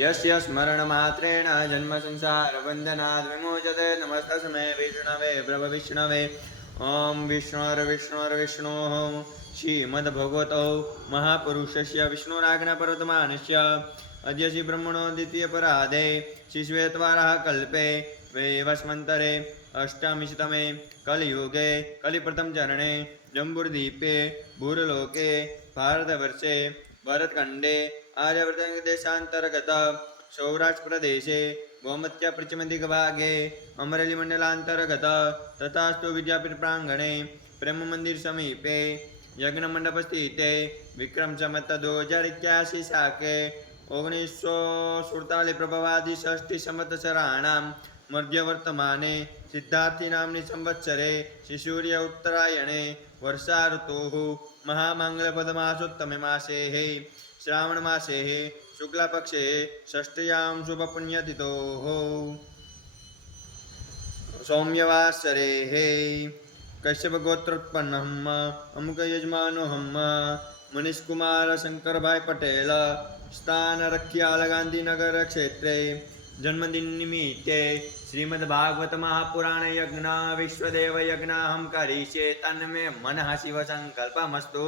यस्य स्मरणमात्रेण जन्मसंसारबन्धनात् विमोचते नमस्तस्मै विष्णवे प्रभविष्णवे। ॐ विष्णोर्विष्णोर्विष्णोः श्रीमद्भगवतो महापुरुषस्य विष्णुराज्ञाप्रवर्तमानस्य अद्य श्रीब्रह्मणो द्वितीयपराधे श्रीश्वेतवाराः कल्पे वैवस्वन्तरे अष्टमीशतमे कलियुगे कलिप्रथमचरणे जम्बूद्वीपे भूर्लोके भारतवर्षे भरतखण्डे आर्यवर्तदेशान्तर्गत सौराष्ट्रप्रदेशे गोमत्यापश्चिमदिग्भागे अमरेलीमण्डलान्तर्गत तथास्तु विद्यापीठप्राङ्गणे प्रेममन्दिरसमीपे यज्ञमण्डपस्थिते विक्रमसंवत् 2081 शाके 1947 प्रभवादि षष्ठी संवत्सराणां मध्यवर्तमाने सिद्धार्थिनाम्नि संवत्सरे शिशूर्य उत्तरायणे वर्षा ऋतुः महामङ्गलपदमासोत्तमे मासे श्रावणमासे शुक्लपक्षे षष्ठ्यां शुभपुण्यतिथोः सौम्यवासरे कश्यपगोत्रोत्पन्नः अमुकयजमानोऽहं मनीष कुमार शंकर भाई पटेल स्थान रखियाल गांधीनगर क्षेत्रे जन्मदिन निमित्ते श्रीमद्भागवत महापुराण यज्ञ विश्वदेव यज्ञ हम करिष्ये तन्मे मनः शिव संकल्पमस्तु।